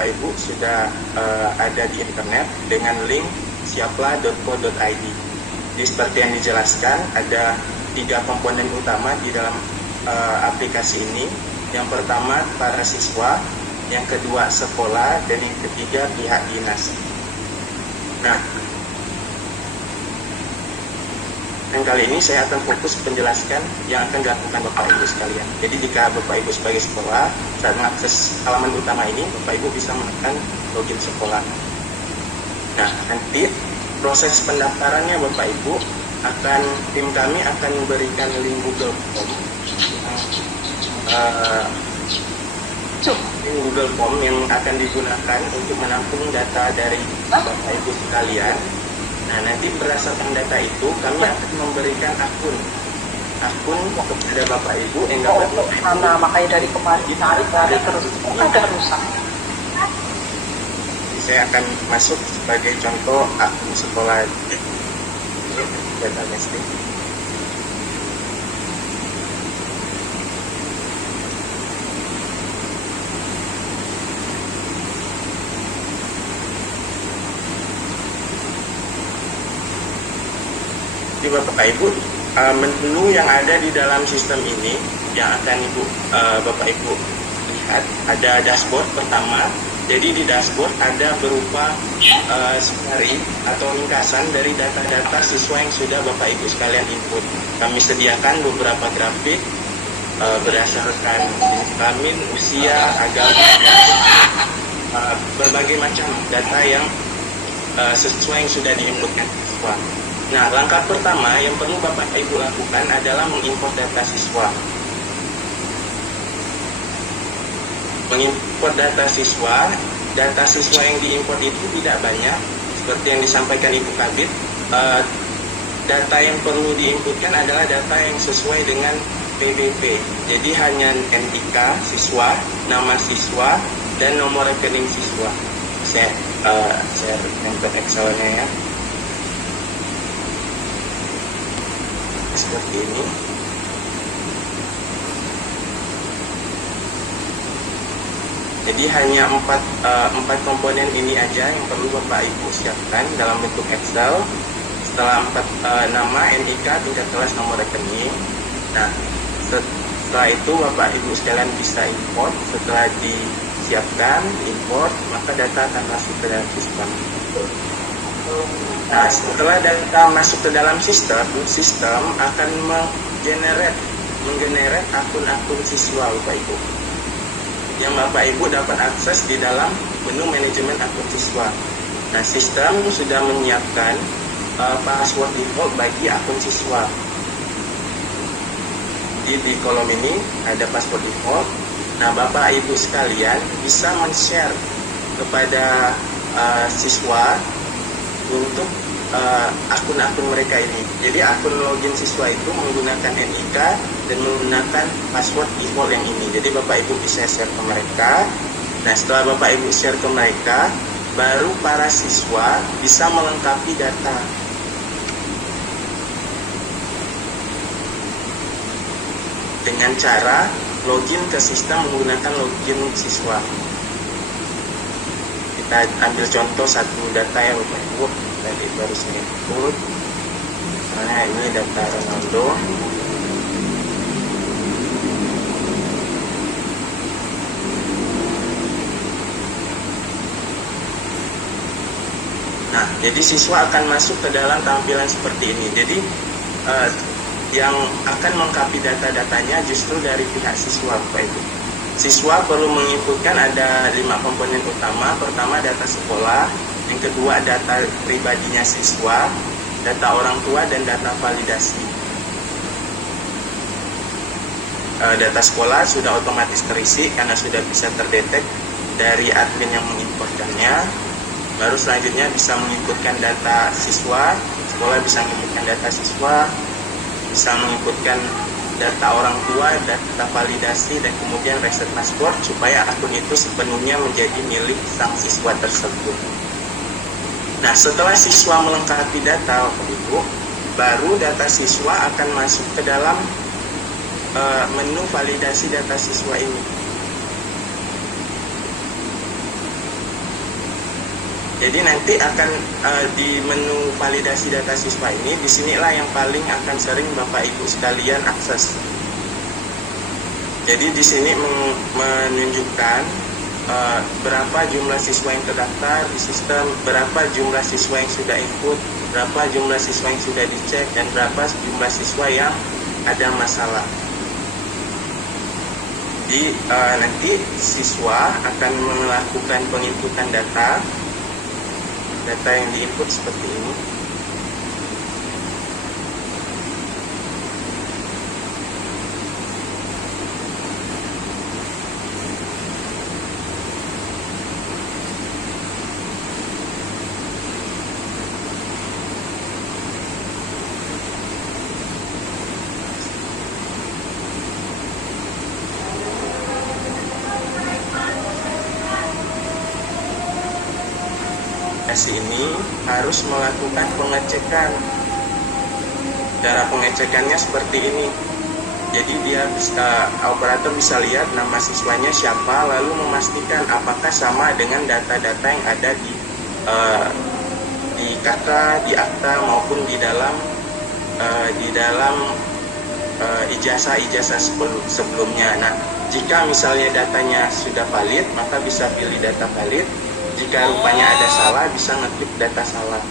Bapak Ibu sudah ada di internet dengan link siapla.co.id. Jadi seperti yang dijelaskan, ada 3 komponen utama di dalam aplikasi ini. Yang pertama para siswa, yang kedua sekolah, dan yang ketiga pihak dinas. Nah, dan kali ini saya akan fokus menjelaskan yang akan dilakukan Bapak Ibu sekalian. Jadi jika Bapak Ibu sebagai sekolah saat mengakses halaman utama ini, Bapak Ibu bisa menekan login sekolah. Nah, nanti proses pendaftarannya Bapak Ibu tim kami akan memberikan link Google Form. Link Google Form yang akan digunakan untuk menampung data dari Bapak Ibu sekalian. Nah, nanti berdasarkan data itu kami akan memberikan akun kepada Bapak Ibu yang dapat karena makanya dari kemarin tarik terus ada rusak. Saya akan masuk sebagai contoh akun sekolah database. Di Bapak Ibu, menu yang ada di dalam sistem ini yang akan Bapak Ibu lihat, ada dashboard pertama. Jadi di dashboard ada berupa summary atau ringkasan dari data-data siswa yang sudah Bapak Ibu sekalian input. Kami sediakan beberapa grafik berdasarkan jenis kelamin, usia, agama, berbagai macam data yang sesuai yang sudah diinputkan siswa. Nah, langkah pertama yang perlu Bapak Ibu lakukan adalah mengimport data siswa. Mengimport data siswa yang diimport itu tidak banyak, seperti yang disampaikan Ibu Kabit. Data yang perlu diinputkan adalah data yang sesuai dengan PBB. Jadi hanya NIK siswa, nama siswa, dan nomor rekening siswa. Saya input Excel-nya ya. Seperti ini. Jadi hanya empat komponen ini aja yang perlu Bapak Ibu siapkan dalam bentuk Excel. Setelah nama, NIK, tingkat kelas, nomor rekening. Nah, setelah itu Bapak Ibu sekalian bisa import. Setelah disiapkan import, maka data akan masuk ke dalam sistem. Nah, setelah data masuk ke dalam sistem akan menggenerate akun-akun siswa Bapak Ibu, yang Bapak Ibu dapat akses di dalam menu manajemen akun siswa. Nah, sistem sudah menyiapkan password default bagi akun siswa. Di kolom ini ada password default. Nah, Bapak Ibu sekalian bisa men-share kepada siswa untuk akun-akun mereka ini. Jadi akun login siswa itu menggunakan NIK dan menggunakan password default yang ini. Jadi Bapak Ibu bisa share ke mereka. Nah, setelah Bapak Ibu share ke mereka, baru para siswa bisa melengkapi data. Dengan cara login ke sistem menggunakan login siswa. Kita ambil contoh satu data ya Bapak Ibu. Tadi baru saya input. Nah, ini data Ronaldo. Nah, jadi siswa akan masuk ke dalam tampilan seperti ini. Jadi yang akan mengcopy data-datanya justru dari pihak siswa Bapak Ibu. Siswa perlu menginputkan ada 5 komponen utama. Pertama data sekolah, yang kedua data pribadinya siswa, data orang tua, dan data validasi. Data sekolah sudah otomatis terisi karena sudah bisa terdetek dari admin yang menginputkannya. Baru selanjutnya bisa menginputkan data siswa, sekolah bisa menginputkan data siswa, bisa menginputkan data orang tua, data validasi, dan kemudian reset password supaya akun itu sepenuhnya menjadi milik sang siswa tersebut. Nah, setelah siswa melengkapi data Bapak Ibu, baru data siswa akan masuk ke dalam menu validasi data siswa ini. Jadi nanti akan di menu validasi data siswa ini, disinilah yang paling akan sering Bapak Ibu sekalian akses. Jadi di sini menunjukkan berapa jumlah siswa yang terdaftar di sistem, berapa jumlah siswa yang sudah input, berapa jumlah siswa yang sudah dicek, dan berapa jumlah siswa yang ada masalah. Jadi nanti siswa akan melakukan penginputan data yang diinput seperti ini. Ini harus melakukan pengecekan. Cara pengecekannya seperti ini. Jadi operator bisa lihat nama siswanya siapa, lalu memastikan apakah sama dengan data-data yang ada di KK, di akta maupun di dalam ijazah sebelumnya. Nah, jika misalnya datanya sudah valid, maka bisa pilih data valid. Jika rupanya ada salah, bisa ngeklik data salah.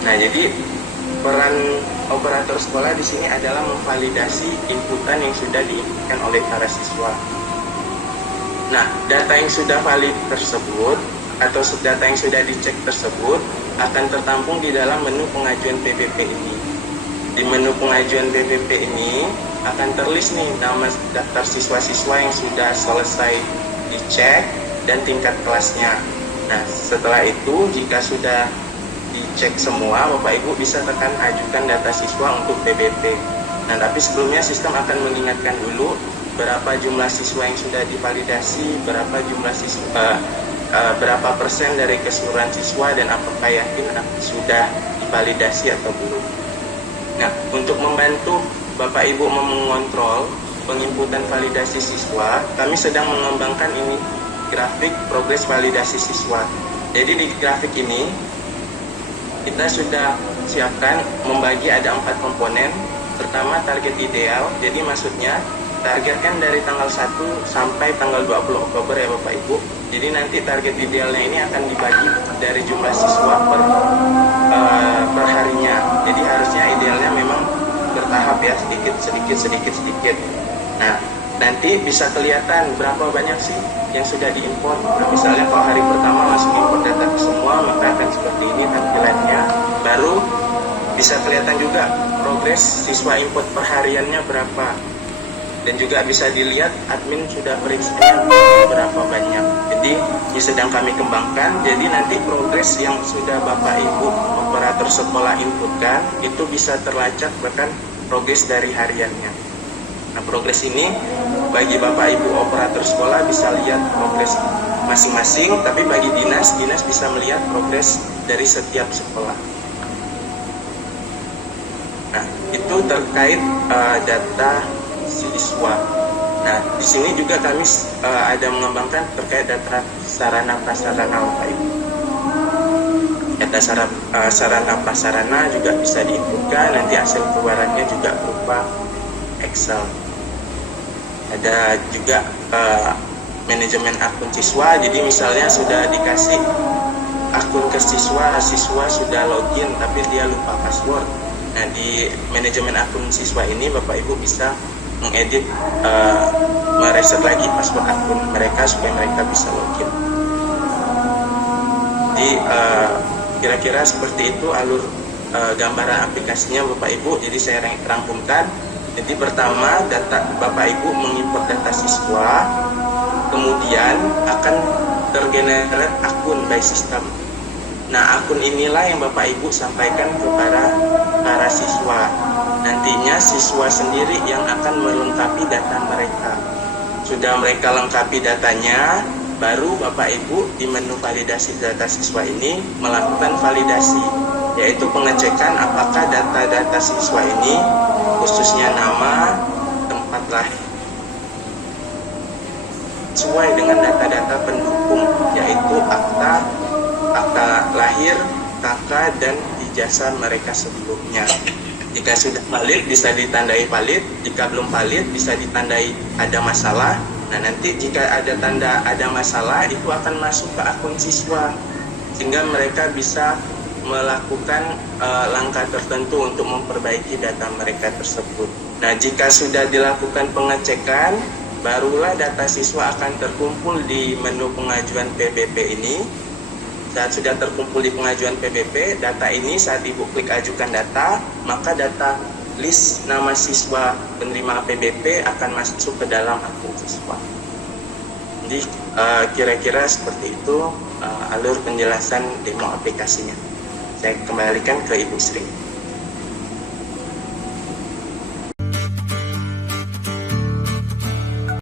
Nah, jadi peran operator sekolah di sini adalah memvalidasi inputan yang sudah diinputkan oleh para siswa. Nah, data yang sudah valid tersebut atau data yang sudah dicek tersebut akan tertampung di dalam menu pengajuan PPP ini. Di menu pengajuan PPP ini akan terlist nih nama daftar siswa-siswa yang sudah selesai dicek dan tingkat kelasnya. Nah, setelah itu jika sudah dicek semua, Bapak Ibu bisa tekan ajukan data siswa untuk PBP. Nah, tapi sebelumnya sistem akan mengingatkan dulu berapa jumlah siswa yang sudah divalidasi, berapa persen dari keseluruhan siswa, dan apakah yakin sudah divalidasi atau belum. Nah, untuk membantu Bapak Ibu mengontrol penginputan validasi siswa, kami sedang mengembangkan ini grafik progres validasi siswa. Jadi di grafik ini kita sudah siapkan membagi ada 4 komponen. Pertama, target ideal. Jadi maksudnya targetkan dari tanggal 1 sampai tanggal 20 Oktober ya Bapak Ibu. Jadi nanti target idealnya ini akan dibagi dari jumlah siswa per harinya. Jadi harusnya idealnya memang bertahap ya, sedikit. Nah, nanti bisa kelihatan berapa banyak sih yang sudah diimpor. Nah, misalnya kalau hari pertama langsung import data ke semua, maka akan seperti ini tampilannya. Baru bisa kelihatan juga progres siswa input perhariannya berapa. Dan juga bisa dilihat admin sudah periksanya berapa banyak. Jadi ini sedang kami kembangkan. Jadi nanti progres yang sudah Bapak Ibu operator sekolah inputkan itu bisa terlacak bahkan progres dari hariannya. Nah, progres ini bagi Bapak Ibu operator sekolah bisa lihat progres masing-masing, tapi bagi dinas bisa melihat progres dari setiap sekolah. Nah, itu terkait data siswa. Nah, di sini juga kami ada mengembangkan terkait data sarana prasarana Bapak Ibu. Data sarana prasarana juga bisa diinputkan, nanti hasil keluarannya juga berupa Excel. Ada juga manajemen akun siswa. Jadi misalnya sudah dikasih akun ke siswa sudah login tapi dia lupa password. Nah, di manajemen akun siswa ini Bapak Ibu bisa mengedit, mereset lagi password akun mereka supaya mereka bisa login. Jadi kira-kira seperti itu alur gambaran aplikasinya Bapak Ibu. Jadi saya rangkumkan. Jadi pertama, Bapak Ibu mengimport data siswa, kemudian akan tergenerate akun by system. Nah, akun inilah yang Bapak Ibu sampaikan kepada para siswa. Nantinya siswa sendiri yang akan melengkapi data mereka. Sudah mereka lengkapi datanya, baru Bapak Ibu di menu validasi data siswa ini melakukan validasi, yaitu pengecekan apakah data-data siswa ini khususnya nama, tempat lahir, sesuai dengan data-data pendukung, yaitu akta, akta lahir, KK, dan ijazah mereka sebelumnya. Jika sudah valid bisa ditandai valid, jika belum valid bisa ditandai ada masalah. Nah, nanti jika ada tanda ada masalah itu akan masuk ke akun siswa sehingga mereka bisa melakukan langkah tertentu untuk memperbaiki data mereka tersebut. Nah, jika sudah dilakukan pengecekan, barulah data siswa akan terkumpul di menu pengajuan PBP ini. Saat sudah terkumpul di pengajuan PBP, data ini saat Ibu klik ajukan data, maka data list nama siswa penerima PBP akan masuk ke dalam akun siswa. Jadi kira-kira seperti itu alur penjelasan demo aplikasinya. Saya kembalikan ke Ibu Sri.